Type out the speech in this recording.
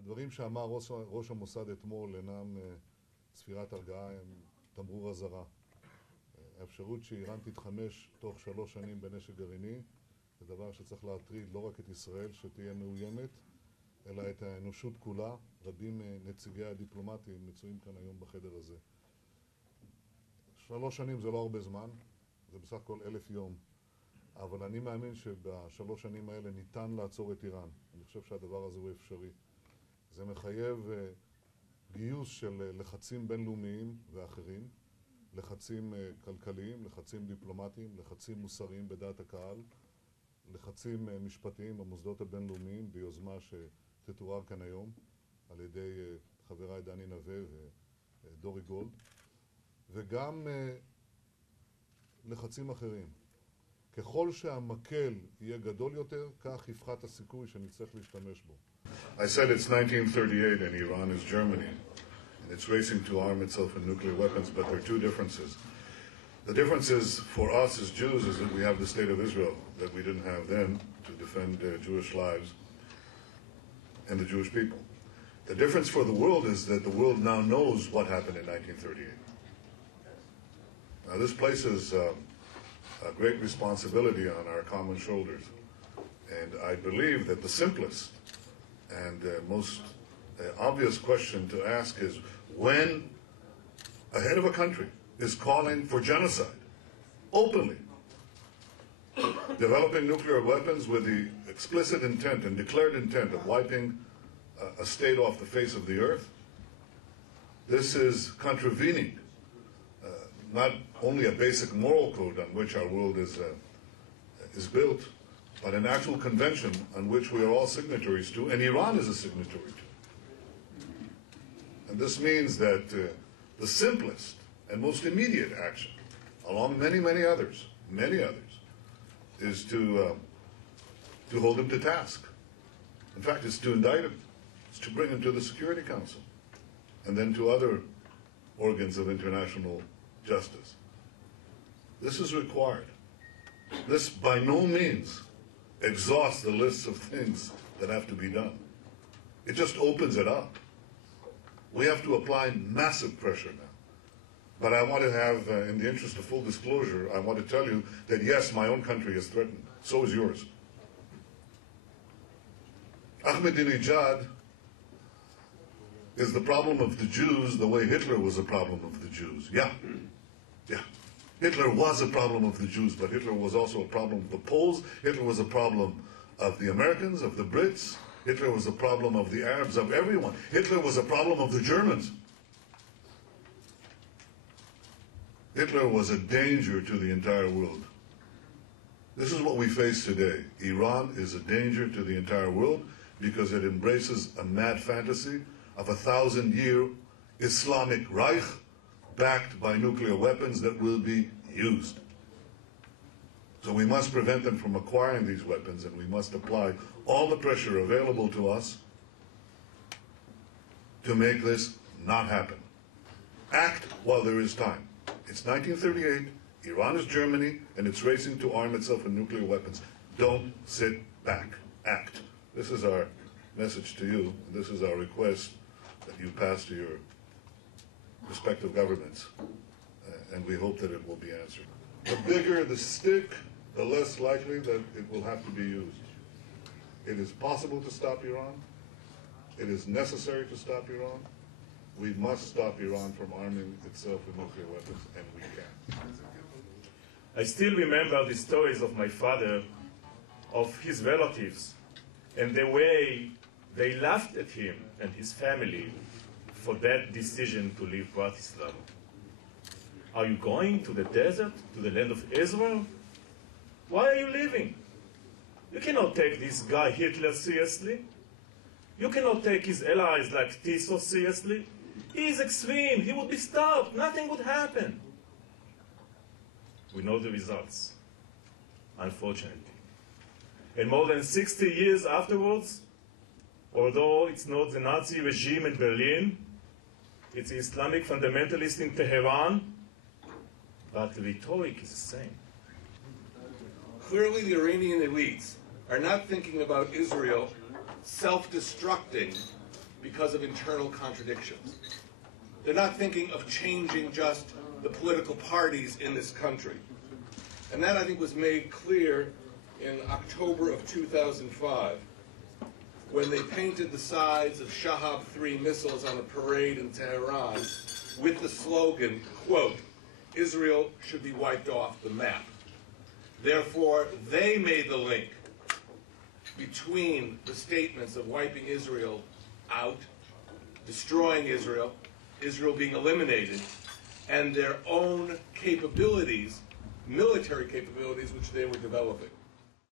הדברים שאמר ראש המוסד אתמול אינם ספירת הרגעה, הם תמרור אזהרה. האפשרות שאיראן תתחמש תוך 3 שנים בנשק גרעיני זה דבר שצריך להטריד לא רק את ישראל שתהיה מאוימת, אלא את האנושות כולה. רבים נציגי הדיפלומטים מצויים כאן היום בחדר הזה. 3 שנים זה לא הרבה זמן, זה בסך הכל 1,000 יום. אבל אני מאמין שב3 שנים האלה ניתן לעצור את איראן. אני חושב שהדבר הזה הוא אפשרי. זה מחייב גיוס של לחצים בינלאומיים ואחרים, לחצים כלכליים, לחצים דיפלומטיים, לחצים מוסריים בדעת הקהל, לחצים משפטיים במוסדות הבינלאומיים ביוזמה שתתואר כאן היום על ידי חבריי דני נווה ודורי גולד, וגם לחצים אחרים. ככל שהמקל יהיה גדול יותר, כך יפחת הסיכוי שנצטרך להשתמש בו. I said it's 1938 and Iran is Germany, and it's racing to arm itself in nuclear weapons, but there are 2 differences. The differences for us as Jews is that we have the state of Israel that we didn't have then to defend Jewish lives and the Jewish people. The difference for the world is that the world now knows what happened in 1938. Now this places a great responsibility on our common shoulders, and I believe that the simplest and most obvious question to ask is when a head of a country is calling for genocide, openly, developing nuclear weapons with the explicit intent and declared intent of wiping a state off the face of the earth, this is contravening not only a basic moral code on which our world is built, but an actual convention on which we are all signatories to, and Iran is a signatory to. And this means that the simplest and most immediate action, along many others, is to hold him to task. In fact, it's to indict him. It's to bring him to the Security Council, and then to other organs of international justice. This is required. This by no means exhausts the lists of things that have to be done. It just opens it up. We have to apply massive pressure now. But I want to have, in the interest of full disclosure, I want to tell you that yes, my own country is threatened. So is yours. Ahmadinejad is the problem of the Jews the way Hitler was a problem of the Jews. Yeah. Hitler was a problem of the Jews, but Hitler was also a problem of the Poles. Hitler was a problem of the Americans, of the Brits. Hitler was a problem of the Arabs, of everyone. Hitler was a problem of the Germans. Hitler was a danger to the entire world. This is what we face today. Iran is a danger to the entire world because it embraces a mad fantasy of a 1,000-year Islamic Reich backed by nuclear weapons that will be used. So we must prevent them from acquiring these weapons, and we must apply all the pressure available to us to make this not happen. Act while there is time. It's 1938, Iran is Germany, and it's racing to arm itself with nuclear weapons. Don't sit back. Act. This is our message to you. This is our request that you pass to your respective governments, and we hope that it will be answered. The bigger the stick, the less likely that it will have to be used. It is possible to stop Iran. It is necessary to stop Iran. We must stop Iran from arming itself with nuclear weapons, and we can. I still remember the stories of my father, of his relatives, and the way they laughed at him and his family for that decision to leave Bratislava. Are you going to the desert, to the land of Israel? Why are you leaving? You cannot take this guy Hitler seriously. You cannot take his allies like Tiso seriously. He is extreme. He would be stopped. Nothing would happen. We know the results, unfortunately. And more than 60 years afterwards, although it's not the Nazi regime in Berlin, it's the Islamic fundamentalist in Tehran, but the rhetoric is the same. Clearly, the Iranian elites are not thinking about Israel self-destructing because of internal contradictions. They're not thinking of changing just the political parties in this country. And that, I think, was made clear in October of 2005, when they painted the sides of Shahab-3 missiles on a parade in Tehran with the slogan, quote, "Israel should be wiped off the map." Therefore, they made the link between the statements of wiping Israel out, destroying Israel, Israel being eliminated, and their own capabilities, military capabilities, which they were developing.